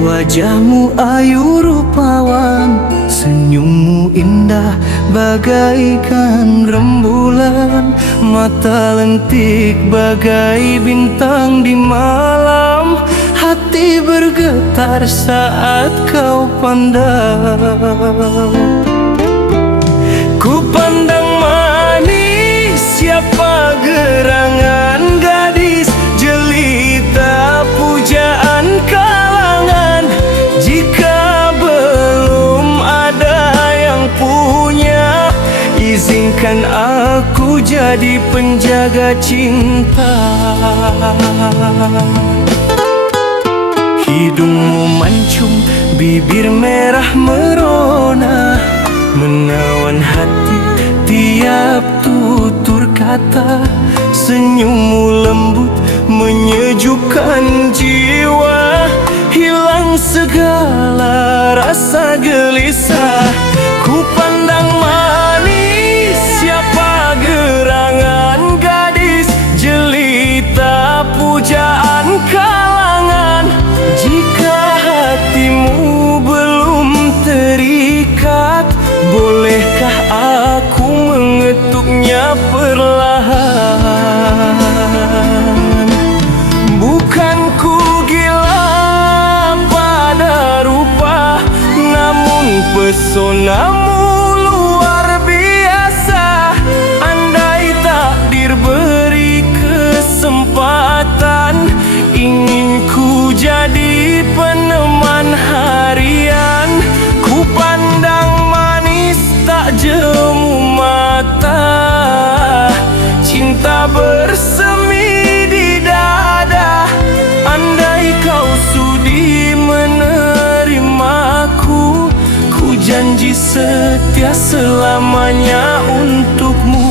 Wajahmu ayu rupawan, senyummu indah bagaikan rembulan, mata lentik bagai bintang di malam. Hati bergetar saat kau pandang. Ku pandang manis, siapa gerangan gadis jelita pujaan kalangan. Jika belum ada yang punya, izinkan aku jadi penjaga cinta. Hidungmu mancung, bibir merah merona, menawan hati tiap tutur kata. Senyummu lembut menyejukkan jiwa, hilang segala rasa gelisah. Ku pandang manis, siapa gerangan gadis jelita pujaan kalangan. Jika hatimu belum terikat, bolehkah aku mengetuknya perlahan? Bukan ku gila pada rupa, namun pesonamu luar biasa. Andai takdir beri kesempatan, ingin ku jadi peneman harian. Ku pandang manis tak jemu mata, cinta bersemi di dada. Andai kau sudi menerimaku, ku janji setia selamanya untukmu.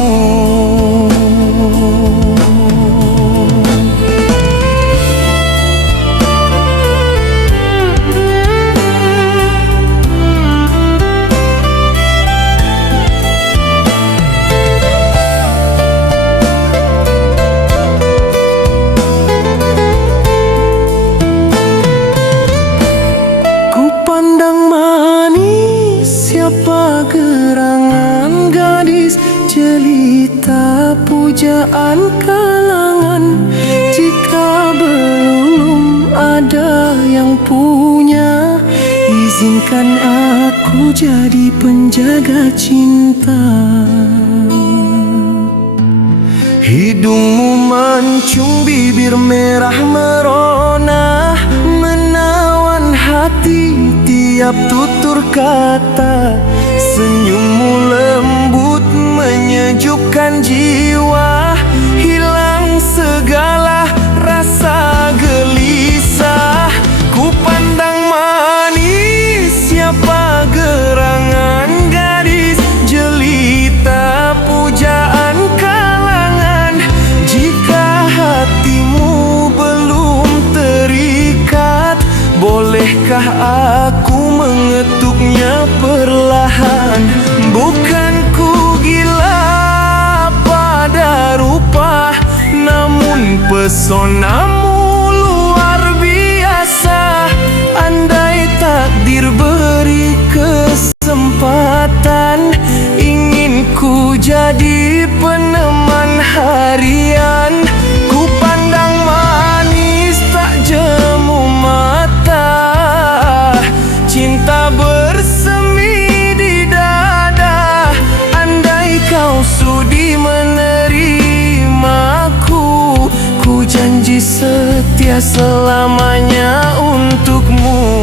Siapa gerangan gadis jelita pujaan kalangan. Jika belum ada yang punya, izinkan aku jadi penjaga cinta. Hidungmu mancung, bibir merah merona, menawan hati tiap tutur kata. Senyummu lembut menyejukkan jiwa, hilang segala rasa gelisah. Ku pandang manis, siapa gerangan gadis jelita pujaan kalangan. Jika hatimu belum terikat, bolehkah aku mengetuknya perlahan? Bukan ku gila pada rupa, namun pesonamu luar biasa. Andai takdir beri kesempatan, ingin ku jadi peneman harian. Ku pandang manis tak jemu mata, cinta bersemi di dada. Andai kau sudi menerimaku, ku janji setia selamanya untukmu.